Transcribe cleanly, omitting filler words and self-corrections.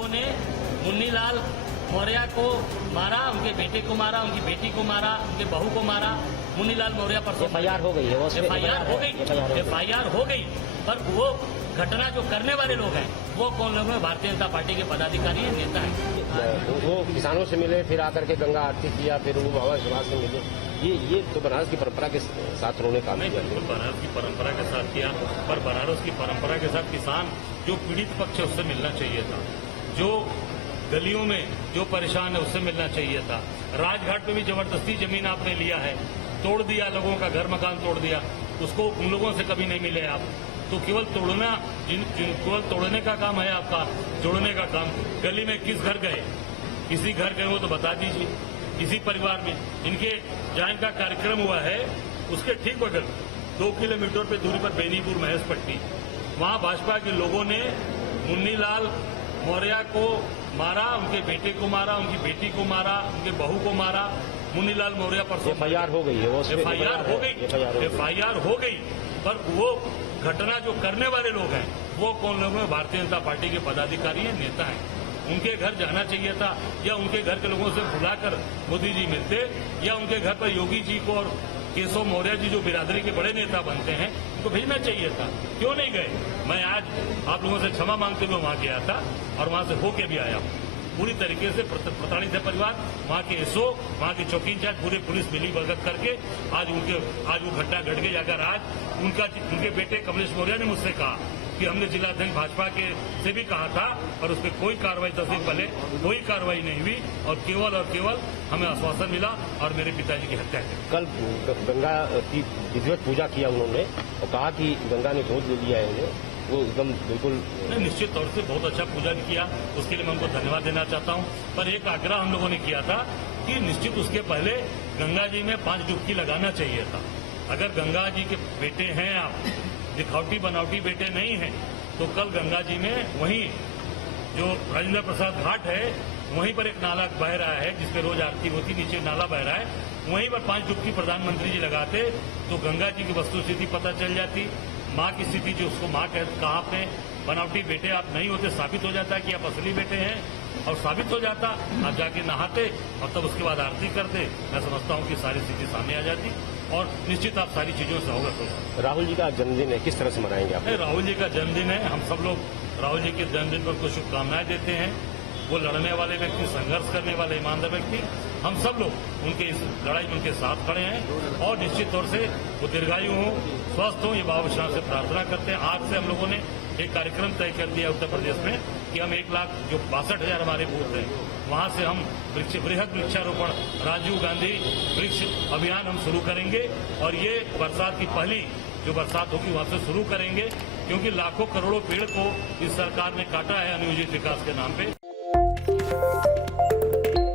लोगों ने मुन्नीलाल मौर्य को मारा, उनके बेटे को मारा, उनकी बेटी को मारा, उनके बहू को मारा। मुन्नीलाल मौर्य पर FIR हो गई है, FIR हो गई, पर वो घटना जो करने वाले लोग हैं वो कौन लोग हैं? भारतीय जनता पार्टी के पदाधिकारी हैं, नेता हैं। वो किसानों से मिले, फिर आकर के गंगा आरती किया, फिर वो बाबा समाज से मिले। ये तो बनारस की परंपरा के साथ उन्होंने काम किया। बिल्कुल बनारस की परंपरा के साथ किया, पर बनारस की परंपरा के साथ किसान जो पीड़ित पक्ष है उससे मिलना चाहिए था, जो गलियों में जो परेशान है उससे मिलना चाहिए था। राजघाट पे भी जबरदस्ती जमीन आपने लिया है, तोड़ दिया, लोगों का घर मकान तोड़ दिया, उसको उन लोगों से कभी नहीं मिले आप। तो केवल तोड़ना, केवल तोड़ने का काम है आपका, जोड़ने का काम। गली में किस घर गए, किसी घर गए हो तो बता दीजिए, किसी परिवार में इनके जहां इनका कार्यक्रम हुआ है उसके ठीक बगल 2 किलोमीटर पे दूरी पर बेनीपुर महेश पट्टी, वहां भाजपा के लोगों ने मुन्नीलाल मौर्य को मारा, उनके बेटे को मारा, उनकी बेटी को मारा, उनके बहू को मारा। मुन्नीलाल मौर्य पर FIR हो गई है, FIR हो गई, पर वो घटना जो करने वाले लोग हैं वो कौन लोग हैं? भारतीय जनता पार्टी के पदाधिकारी हैं, नेता हैं। उनके घर जाना चाहिए था, या उनके घर के लोगों से बुलाकर मोदी जी मिलते, या उनके घर पर योगी जी को और केशव मौर्य जी जो बिरादरी के बड़े नेता बनते हैं उनको भेजना चाहिए था। क्यों नहीं गए? मैं आज आप लोगों से क्षमा मांगते हुए वहां गया था और वहां से होके भी आया हूं। पूरी तरीके से प्रताड़ित है परिवार, वहां के एसओ, वहां के चौकी इंचार्ज, पूरे पुलिस मिली भगत करके आज वो घटना घट गई। अगर आज उनके बेटे कमलेश मौर्य ने मुझसे कहा कि हमने जिलाध्यक्ष भाजपा के से भी कहा था और उस पर कोई कार्रवाई, 10 दिन पहले कोई कार्रवाई नहीं हुई, और केवल हमें आश्वासन मिला और मेरे पिताजी की हत्या की। कल गंगा की विधिवत पूजा किया उन्होंने और कहा कि गंगा ने गोद ले लिया है उन्हें, वो एकदम बिल्कुल निश्चित तौर से बहुत अच्छा पूजन किया, उसके लिए मैं उनको धन्यवाद देना चाहता हूं। पर एक आग्रह हम लोगों ने किया था कि निश्चित उसके पहले गंगा जी में 5 डुबकी लगाना चाहिए था। अगर गंगा जी के बेटे हैं आप, दिखावटी बनावटी बेटे नहीं हैं, तो कल गंगा जी में वहीं जो राजेंद्र प्रसाद घाट है वहीं पर एक नाला बह रहा है जिसपे रोज आरती होती, नीचे नाला बह रहा है, वहीं पर 5 डुबकी प्रधानमंत्री जी लगाते तो गंगा जी की वस्तुस्थिति पता चल जाती, माँ की स्थिति जो उसको माँ कहा आपने, बनावटी बेटे आप नहीं होते, साबित हो जाता है कि आप असली बेटे हैं, और साबित हो जाता आप जाके नहाते और तब उसके बाद आरती करते। मैं समझता हूँ कि सारी स्थिति सामने आ जाती और निश्चित आप सारी चीजों से अवगत हो जाते। राहुल जी का जन्मदिन है, किस तरह से मनाएंगे आप? राहुल जी का जन्मदिन है, हम सब लोग राहुल जी के जन्मदिन पर कुछ शुभकामनाएं देते हैं। वो लड़ने वाले व्यक्ति, संघर्ष करने वाले ईमानदार व्यक्ति, हम सब लोग उनके इस लड़ाई में उनके साथ खड़े हैं और निश्चित तौर से वो दीर्घायु हो, स्वस्थ हो, ये बाबा विश्वनाथ से प्रार्थना करते हैं। आज से हम लोगों ने एक कार्यक्रम तय कर दिया उत्तर प्रदेश में कि हम 1,62,000 हमारे बूथ हैं, वहां से हम बृहद वृक्षारोपण राजीव गांधी वृक्ष अभियान हम शुरू करेंगे और ये बरसात की पहली जो बरसात होगी वहां से शुरू करेंगे, क्योंकि लाखों करोड़ों पेड़ को इस सरकार ने काटा है अनियोजित विकास के नाम पे।